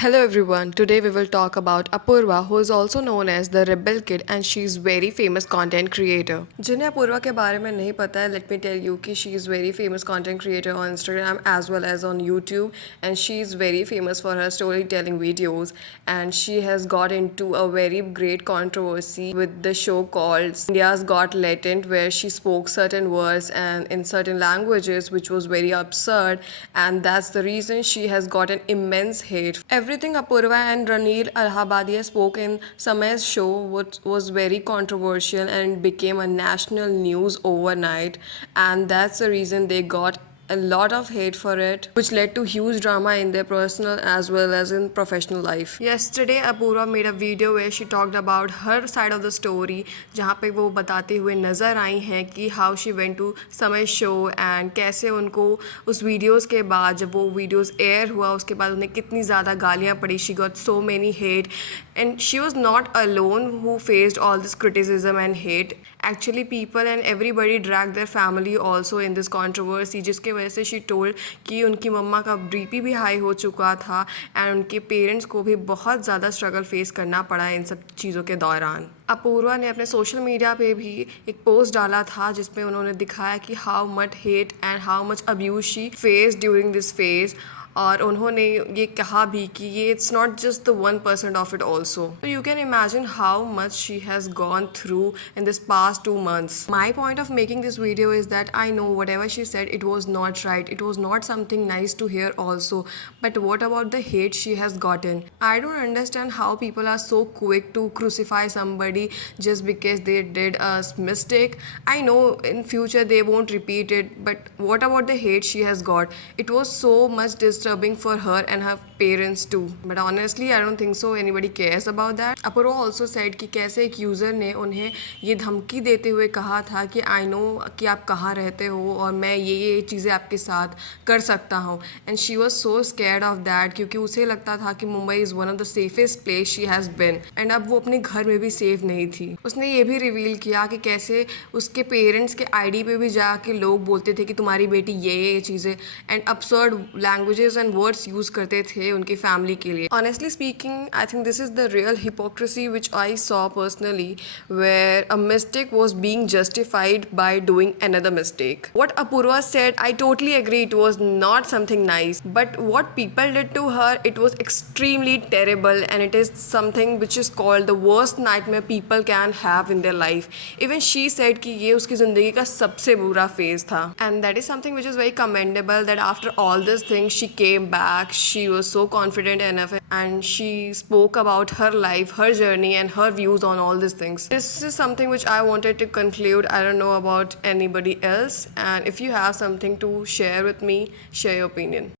Hello everyone. Today we will talk about Apurva, who is also known as the Rebel Kid, and she is very famous content creator. जिन्हें अपूर्वा के बारे में नहीं पता है, let me tell you कि she is very famous content creator on Instagram as well as on YouTube, and she is very famous for her storytelling videos, and she has got into a very great controversy with the show called India's Got Talent, where she spoke certain words and in certain languages which was very absurd, and that's the reason she has gotten immense hate. Everything Apurva and Raneel Allahabadia spoke in Samay's show was very controversial and became a national news overnight, and that's the reason they got a lot of hate for it, which led to huge drama in their personal as well as in professional life. Yesterday, Apurva made a video where she talked about her side of the story, जहाँ पे वो बताते हुए नज़र आई हैं कि how she went to समय show and कैसे उनको उस वीडियोस के बाद जब वो वीडियोस एयर हुआ उसके बाद उन्हें कितनी ज़्यादा गालियाँ पड़ी. She got so many hate and she was not alone who faced all this criticism and hate. Actually, people and everybody dragged their family also in this controversy, जिसके वजह से she told कि उनकी मम्मा का बीपी भी high हो चुका था एंड उनके पेरेंट्स को भी बहुत ज़्यादा स्ट्रगल फेस करना पड़ा इन सब चीज़ों के दौरान. अपूर्वा ने अपने सोशल मीडिया पे भी एक पोस्ट डाला था जिसमें उन्होंने दिखाया कि how much hate and how much abuse she face during this phase, और उन्होंने ये कहा भी कि ये it's not just the 1% of it also. तो you can imagine how much she has gone through in this past 2 months. My point of making this video is that I know whatever she said it was not right, it was not something nice to hair also, but what about the hate she has gotten. I don't understand how people are so quick to crucify somebody just because they did a mistake. I know in future they won't repeat it, but what about the hate she has got? It was so much disturbing for her and her parents too. But honestly, I don't think so anybody cares about that. Apurva also said कि कैसे एक user ने उन्हें ये धमकी देते हुए कहा था कि आई नो कि आप कहाँ रहते हो और मैं ये चीज़ें आपके साथ कर सकता हूँ. And she was so scared of that क्योंकि उसे लगता था कि Mumbai is one of the safest place she has been, and अब वो अपने घर में भी सेफ नहीं थी. उसने ये भी रिवील किया कि कैसे उसके पेरेंट्स के आईडी पे भी जाके लोग बोलते थे कि तुम्हारी बेटी ये चीज़ें and absurd languages and words use करते थे उनकी फैमिली के लिए. Honestly speaking, I think this is the real hypocrisy which I saw personally, where a mistake was being justified by doing another mistake. What Apurva said, I totally agree, it was not something nice, but what people did to her, it was extremely terrible, and it is something which is called the worst nightmare people can have in their life. Even she said कि ये उसकी ज़िंदगी का सबसे बुरा phase था, and that is something which is very commendable that after all this thing she came back, she was so confident enough, and she spoke about her life, her journey and her views on all these things. This is something which I wanted to conclude. I don't know about anybody else, and if you have something to share with me, share your opinion.